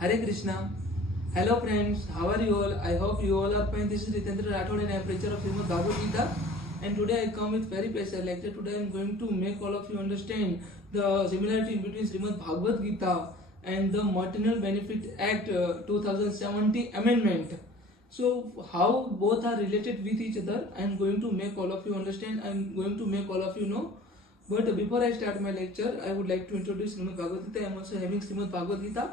Hare Krishna. Hello friends, how are you all? I hope you all are fine. This is Ritendra Rathod and I am preacher of Shrimad Bhagavad Gita. And today I come with very special lecture. Today I am going to make all of you understand the similarity between Shrimad Bhagavad Gita and the Maternal Benefit Act 2070 amendment. So how both are related with each other, I am going to make all of you understand. I am going to make all of you know. But before I start my lecture, I would like to introduce Shrimad Bhagavad Gita. I am also having Shrimad Bhagavad Gita.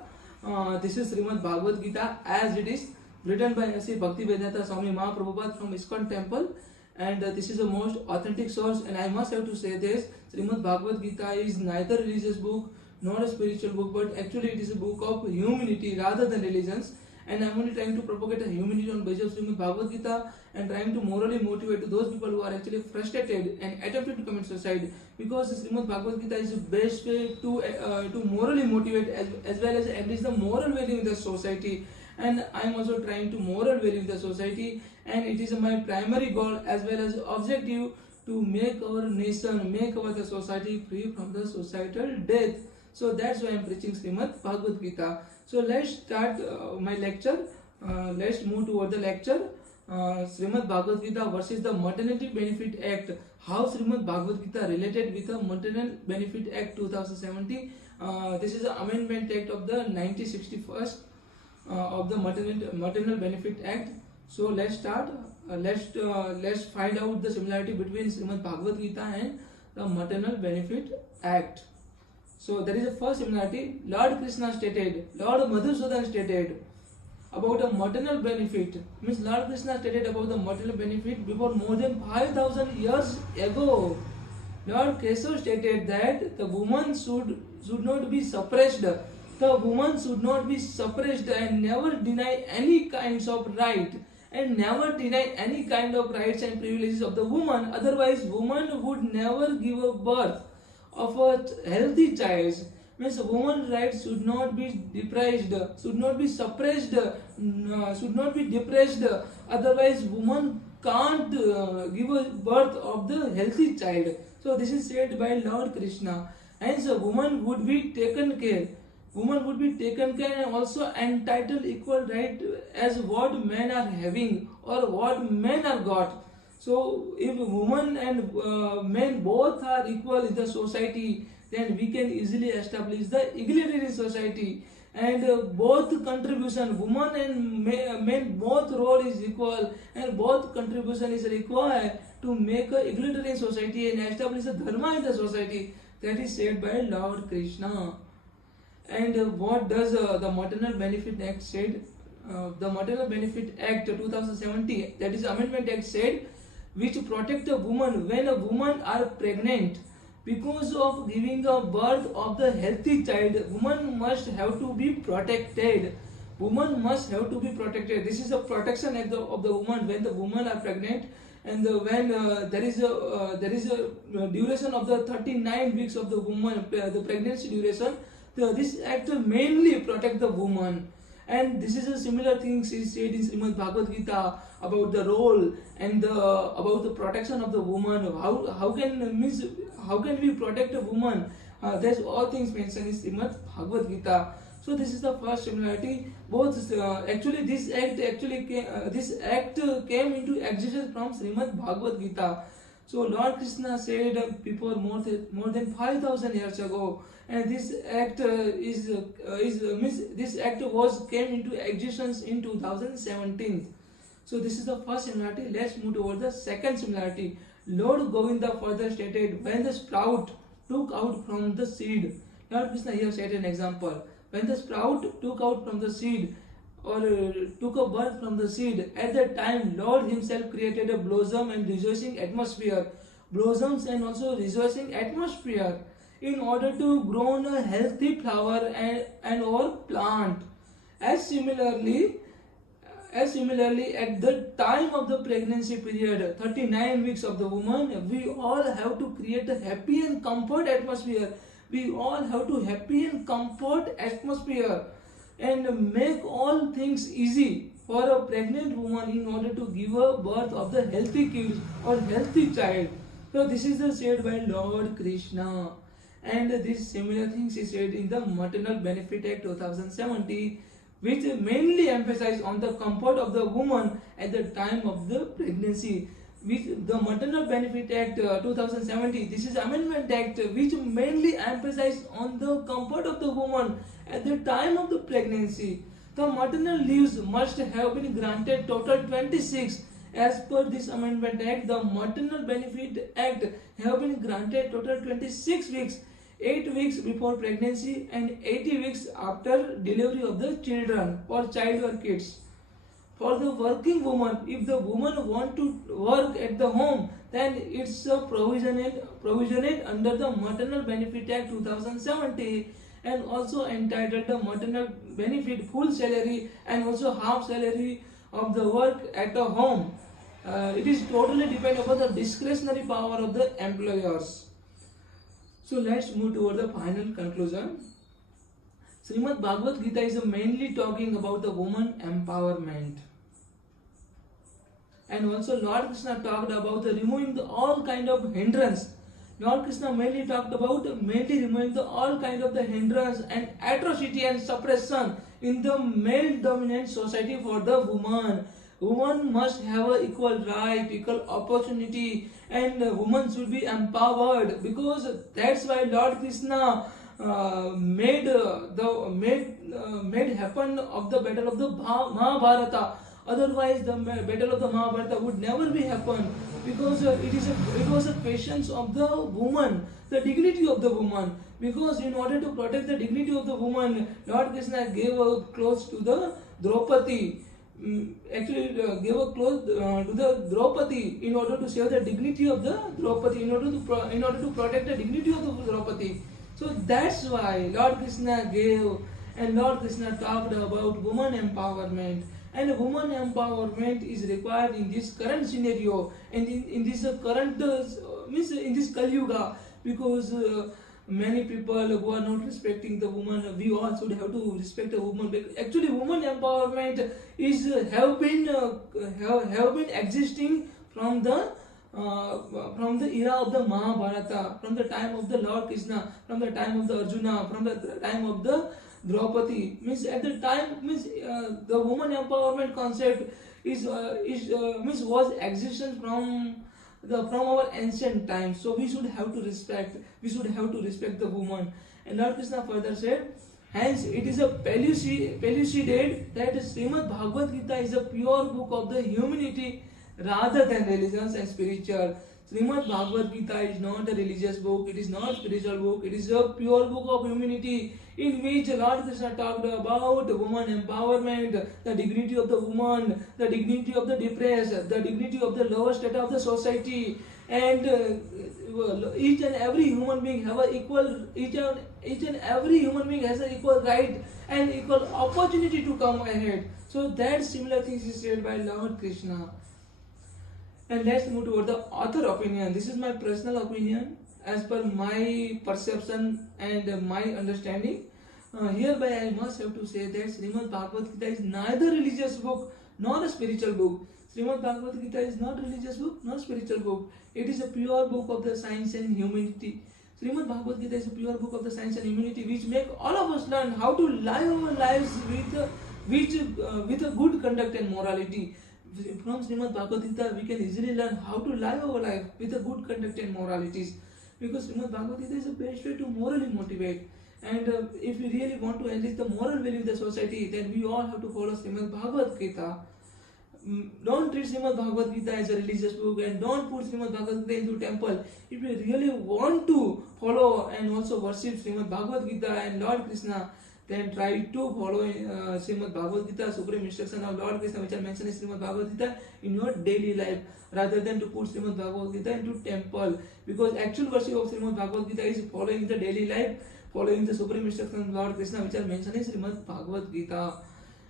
This is Shrimad Bhagavad Gita as it is written by Sri Bhakti Vedanta Swami Mahaprabhupada from ISKCON temple, and this is the most authentic source. And I must have to say this: Shrimad Bhagavad Gita is neither religious book nor a spiritual book, but actually it is a book of humanity rather than religions. And I am only trying to propagate a humanity on basis of Shrimad Bhagavad Gita and trying to morally motivate to those people who are actually frustrated and attempting to commit suicide, because Shrimad Bhagavad Gita is the best way to morally motivate as well as enrich the moral value in the society. And I am also trying to moral value in the society, and it is my primary goal as well as objective to make our nation, make our society free from the societal death. So that's why I am preaching Shrimad Bhagavad Gita. So let's start my lecture. Let's move toward the lecture. Shrimad Bhagavad Gita versus the Maternity Benefit Act. How Shrimad Bhagavad Gita related with the Maternal Benefit Act 2070. This is the Amendment Act of the 1961 of the Maternal Benefit Act. So let's start. Let's find out the similarity between Shrimad Bhagavad Gita and the Maternal Benefit Act. So there is a first similarity. Lord Krishna stated, Lord Madhusudan stated about a maternal benefit. Means Lord Krishna stated about the maternal benefit before more than 5,000 years ago. Lord Keshav stated that the woman should not be suppressed. The woman should not be suppressed and never deny any kinds of right, and never deny any kind of rights and privileges of the woman. Otherwise, woman would never give a birth of a healthy child. Means women's rights should not be deprived, should not be suppressed, should not be depressed. Otherwise, woman can't give a birth of the healthy child. So this is said by Lord Krishna. Hence, a woman would be taken care. Woman would be taken care and also entitled equal right as what men are having or what men are got. So if women and men both are equal in the society, then we can easily establish the egalitarian society. And both contribution, woman and men, both role is equal, and both contribution is required to make a egalitarian society and establish a dharma in the society. That is said by Lord Krishna. And what does the Maternal Benefit Act said? The Maternal Benefit Act 2070, that is Amendment Act, said which protect a woman when a woman are pregnant. Because of giving a birth of the healthy child, woman must have to be protected. Woman must have to be protected. This is a protection of the woman when the woman are pregnant, and when there is a duration of the 39 weeks of the woman, the pregnancy duration. This act mainly protect the woman. And this is a similar thing is said in Shrimad Bhagavad Gita about the role and about the protection of the woman. How can we protect a woman? There's all things mentioned in Shrimad Bhagavad Gita. So this is the first similarity. Both actually this act came into existence from Shrimad Bhagavad Gita. So Lord Krishna said before more than 5,000 years ago, and this act this act came into existence in 2017. So this is the first similarity. Let's move toward the second similarity. Lord Govinda further stated, when the sprout took out from the seed. Lord Krishna here stated an example. When the sprout took out from the seed, or took a birth from the seed, at that time Lord himself created a blossom and rejoicing atmosphere, blossoms and also rejoicing atmosphere, in order to grow a healthy flower and or plant. As similarly at the time of the pregnancy period, 39 weeks of the woman, we all have to create a happy and comfort atmosphere. We all have to happy and comfort atmosphere and make all things easy for a pregnant woman in order to give a birth of the healthy kids or healthy child. So this is the said by Lord Krishna. And this similar things is said in the Maternal Benefit Act 2070. which mainly emphasize on the comfort of the woman at the time of the pregnancy. Which the Maternal Benefit Act 2070, this is Amendment Act which mainly emphasize on the comfort of the woman at the time of the pregnancy. The maternal leaves must have been granted total 26. As per this Amendment Act, the Maternal Benefit Act have been granted total 26 weeks, 8 weeks before pregnancy and 80 weeks after delivery of the children or child or kids. For the working woman, if the woman want to work at the home, then it's a provisioned under the Maternal Benefit Act 2070 and also entitled the maternal benefit full salary and also half salary of the work at the home. It is totally depend upon the discretionary power of the employers. So let's move toward the final conclusion. Shrimad Bhagavad Gita is mainly talking about the woman empowerment. And also Lord Krishna talked about the removing all kind of hindrance. Lord Krishna mainly talked about removing all kind of the hindrance and atrocity and suppression in the male dominant society for the woman. Woman must have an equal right, equal opportunity, and woman should be empowered, because that's why Lord Krishna made happen of the battle of the Mahabharata. Otherwise, the battle of the Mahabharata would never be happen, because it was a questions of the woman, the dignity of the woman. Because in order to protect the dignity of the woman, Lord Krishna gave a clothes to the Draupadi. Gave a clothes to the Draupadi in order to save the dignity of the Draupadi, in order to protect the dignity of the Draupadi. So that's why Lord Krishna gave, and Lord Krishna talked about woman empowerment. And woman empowerment is required in this current scenario and in this current in this Kali Yuga, because many people who are not respecting the woman, we all should have to respect the woman. Actually, woman empowerment is have been existing from the era of the Mahabharata, from the time of the Lord Krishna, from the time of the Arjuna, from the time of the Draupadi. Means at the time, the woman empowerment concept was existent from our ancient times. So we should have to respect the woman. And Lord Krishna further said, hence it is a pellucidated that Shrimad Bhagavad Gita is a pure book of the humanity rather than religious and spiritual. Shrimad Bhagavad Gita is not a religious book, it is not a spiritual book, it is a pure book of humanity, in which Lord Krishna talked about woman empowerment, the dignity of the woman, the dignity of the depressed, the dignity of the lower state of the society, and each and every human being have a equal, each and every human being has an equal right and equal opportunity to come ahead. So that similar things is said by Lord Krishna. And let's move toward the author opinion. This is my personal opinion as per my perception and my understanding. Hereby I must have to say that Shrimad Bhagavad Gita is neither religious book nor a spiritual book. Shrimad Bhagavad Gita is not religious book nor spiritual book. It is a pure book of the science and humanity. Shrimad Bhagavad Gita is a pure book of the science and humanity, which make all of us learn how to live our lives with a good conduct and morality. From Shrimad Bhagavad Gita, we can easily learn how to live our life with a good conduct and moralities. Because Shrimad Bhagavad Gita is the best way to morally motivate. And if we really want to enrich the moral value in the society, then we all have to follow Shrimad Bhagavad Gita. Don't treat Shrimad Bhagavad Gita as a religious book, and don't put Shrimad Bhagavad Gita into temple. If you really want to follow and also worship Shrimad Bhagavad Gita and Lord Krishna, then try to follow Shrimad Bhagavad Gita, supreme instruction of Lord Krishna, which are mentioned in Shrimad Bhagavad Gita, in your daily life, rather than to put Shrimad Bhagavad Gita into temple. Because actual worship of Shrimad Bhagavad Gita is following the daily life, following the supreme instruction of Lord Krishna, which are mentioned in Shrimad Bhagavad Gita.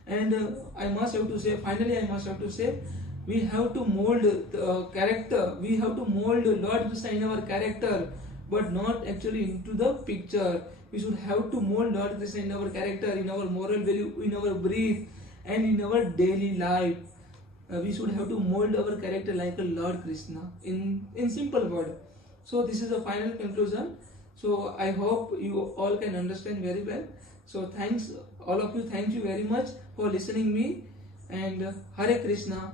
And finally I must have to say, we have to mold the character, we have to mold Lord Krishna in our character, but not actually into the picture. We should have to mold Lord Krishna in our character, in our moral value, in our breath, and in our daily life. We should have to mold our character like a Lord Krishna, in simple word. So this is the final conclusion. So I hope you all can understand very well. So thanks all of you. Thank you very much for listening me. And Hare Krishna.